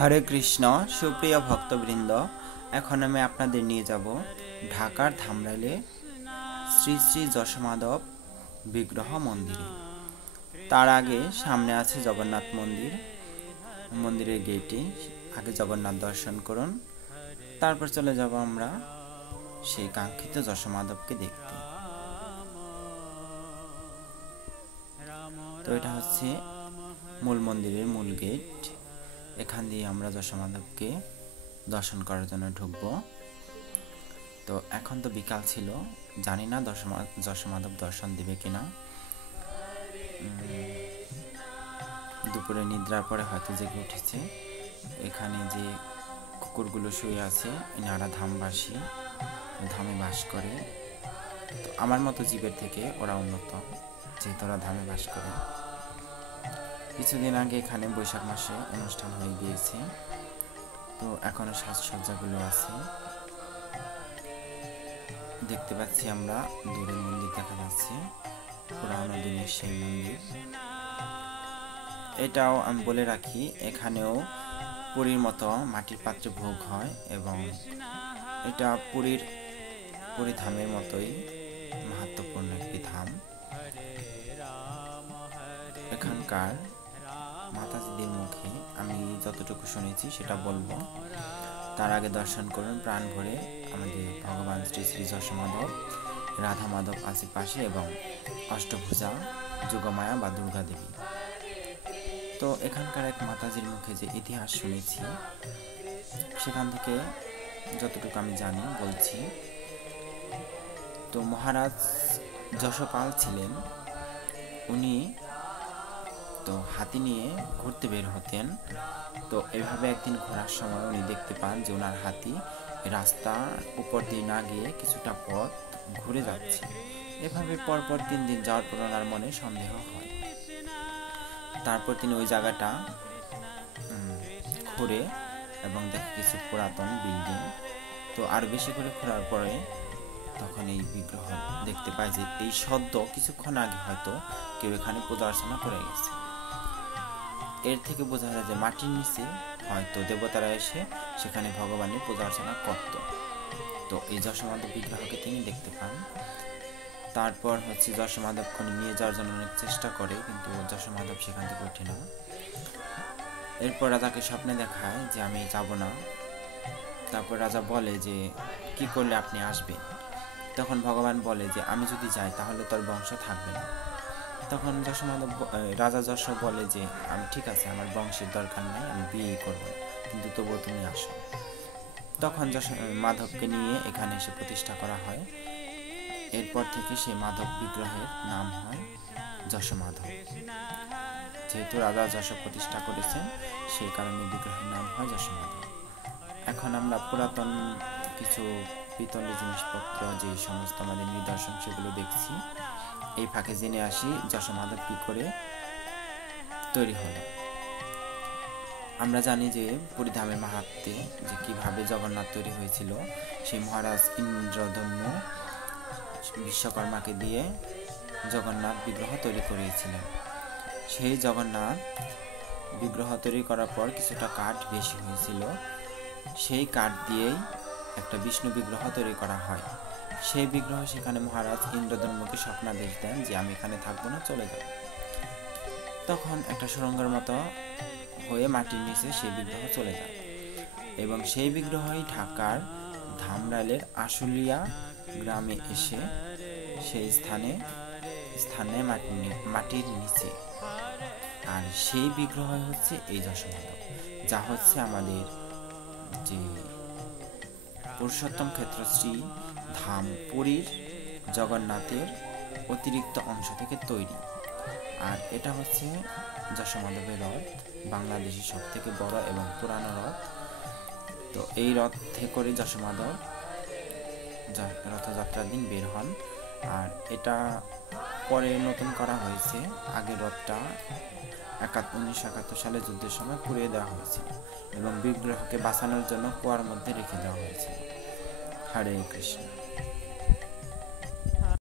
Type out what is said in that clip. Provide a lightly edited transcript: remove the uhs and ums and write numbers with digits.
হরে কৃষ্ণ। সুপ্রিয় ভক্তবৃন্দ, এখন আমি আপনাদের নিয়ে যাব ঢাকার ধামরাইলে শ্রী শ্রী যশোমাধব বিগ্রহ মন্দিরে। তার আগে সামনে আছে জগন্নাথ মন্দির। মন্দিরের গেটে আগে জগন্নাথ দর্শন করুন, তারপর চলে যাব আমরা সেই কাঙ্ক্ষিত যশোমাধবকে দেখতে। তো এটা হচ্ছে মূল মন্দিরের মূল গেট। এখান দিয়ে আমরা যশোমাধবকে দর্শন করার জন্য ঢুকব। তো এখন তো বিকাল ছিল, জানি না যশোমাধব দর্শন দেবে কিনা। দুপুরে নিদ্রার পরে হয়তো জেগে উঠেছে। এখানে যে কুকুরগুলো শুয়ে আছে, এনারা ধামবাসী, ধামে বাস করে। তো আমার মতো জীবের থেকে ওরা উন্নত, যেহেতু ওরা ধামে বাস করে। কিছুদিন আগে এখানে বৈশাখ মাসে অনুষ্ঠান হয়ে গিয়েছে, তো এখনো সাজসজ্জাগুলো আছে। দেখতে পাচ্ছি আমরা দূরে মন্দির দেখা যাচ্ছে, পুরানো দিনের সেই মন্দির। এটাও আমি বলে রাখি, এখানেও পুরীর মতো মাটির পাত্রে ভোগ হয় এবং এটা পুরী ধামের মতোই মাহাত্ম্যপূর্ণ একটি ধাম। এখানকার মাতাজিদের মুখে আমি যতটুকু শুনেছি সেটা বলবো। তার আগে দর্শন করুন প্রাণ ভরে আমাদের ভগবান শ্রী শ্রী যশোমাধব। রাধা মাধব আছে পাশে এবং অষ্টভুজা যোগমায়া বা দুর্গা দেবী। তো এখানকার এক মাতাজির মুখে যে ইতিহাস শুনেছি, সেখান থেকে যতটুকু আমি জানি বলছি। তো মহারাজ যশোপাল ছিলেন, উনি তো হাতি নিয়ে ঘুরতে বের হতেন। তো এভাবে একদিন ঘোরার সময় উনি দেখতে পান যে ওনার হাতি রাস্তার উপর দিয়ে না গিয়ে কিছুটা পথ ঘুরে যাচ্ছে। এভাবে পরপর 3 দিন যাওয়ার পর ওনার মনে সন্দেহ হয়। তারপর তিনি ওই জায়গাটা ঘুরে এবং দেখে কিছু পুরাতন বিল্ডিং। তো আর বেশি করে ঘোরার পরে তখন এই বিগ্রহ দেখতে পায় যে এই সদ্য কিছুক্ষণ আগে হয়তো কেউ এখানে পূজা অর্চনা করে গেছে। এর থেকে বোঝা যায় যে মাটির নিচে হয়তো দেবতারা এসে সেখানে ভগবানের পূজা অর্চনা করত। তো এই যশোমাধব বিগ্রহকে তিনি দেখতে পান। তারপর হচ্ছে যশোমাধবকে নিয়ে যাওয়ার জন্য অনেক চেষ্টা করে, কিন্তু যশোমাধব সেখান থেকে ওঠে না। এরপর রাজাকে স্বপ্নে দেখায় যে আমি যাব না। তারপর রাজা বলে যে কি করলে আপনি আসবেন? তখন ভগবান বলে যে আমি যদি যাই তাহলে তোর বংশ থাকবে না। তখন রাজা যশ বলে যে আমি ঠিক আছে, আমার বংশের দরকার নাই, আমি বিয়ে করব, কিন্তু তবুও তুমি আসো। তখন মাধবকে নিয়ে এখানে এসে প্রতিষ্ঠা করা হয়। এরপর থেকে সেই মাধব বিগ্রহের নাম হয় যশোমাধব। যেহেতু রাজা যশ প্রতিষ্ঠা করেছেন, সেই কারণে বিগ্রহের নাম হয় যশোমাধব। এখন আমরা পুরাতন কিছু পিতলের জিনিসপত্র, যে সমস্ত আমাদের নিদর্শন, সেগুলো দেখছি। এই ফাঁকে জেনে আসি যশোমাধব কি করে তৈরি হলো। আমরা জানি যে পুরী ধামের মাহাত্ম্যে যে কিভাবে জগন্নাথ তৈরি হয়েছিল। সেই মহারাজ ইন্দ্রদম্য বিশ্বকর্মাকে দিয়ে জগন্নাথ বিগ্রহ তৈরি করিয়েছিলেন। সেই জগন্নাথ বিগ্রহ তৈরি করার পর কিছুটা কাঠ বেশি হয়েছিল, সেই কাঠ দিয়েই একটা বিষ্ণু বিগ্রহ তৈরি করা হয়। সেই বিগ্রহ সেখানে মহারাজ ইন্দ্রদম্যকে স্বপ্নাদেশ দেন যে আমি এখানে থাকবো না, চলে যাব। তখন একটা সুড়ঙ্গের মতো হয়ে মাটির নিচে সেই বিগ্রহ চলে যায় এবং সেই বিগ্রহই ঢাকার ধামরাইলের আশুলিয়া গ্রামে এসে সেই স্থানে মাটির নিচে। আর সেই বিগ্রহ হচ্ছে এই যশোমাধব, যা হচ্ছে আমাদের যে পুরুষোত্তম ক্ষেত্রশ্রী ধাম পুরীর জগন্নাথের অতিরিক্ত অংশ থেকে তৈরি। আর এটা হচ্ছে যশোমাধবের রথ, বাংলাদেশের সব থেকে বড় এবং পুরানো রথ। তো এই রথে করে যশোমাধব রথযাত্রার দিন বের হন। আর এটা পরে নতুন করা হয়েছে। আগের রথটা 1971 সালে যুদ্ধের সময় পুড়িয়ে দেওয়া হয়েছিল এবং বিগ্রহকে বাঁচানোর জন্য কুয়ার মধ্যে রেখে দেওয়া হয়েছিল। হরে কৃষ্ণ।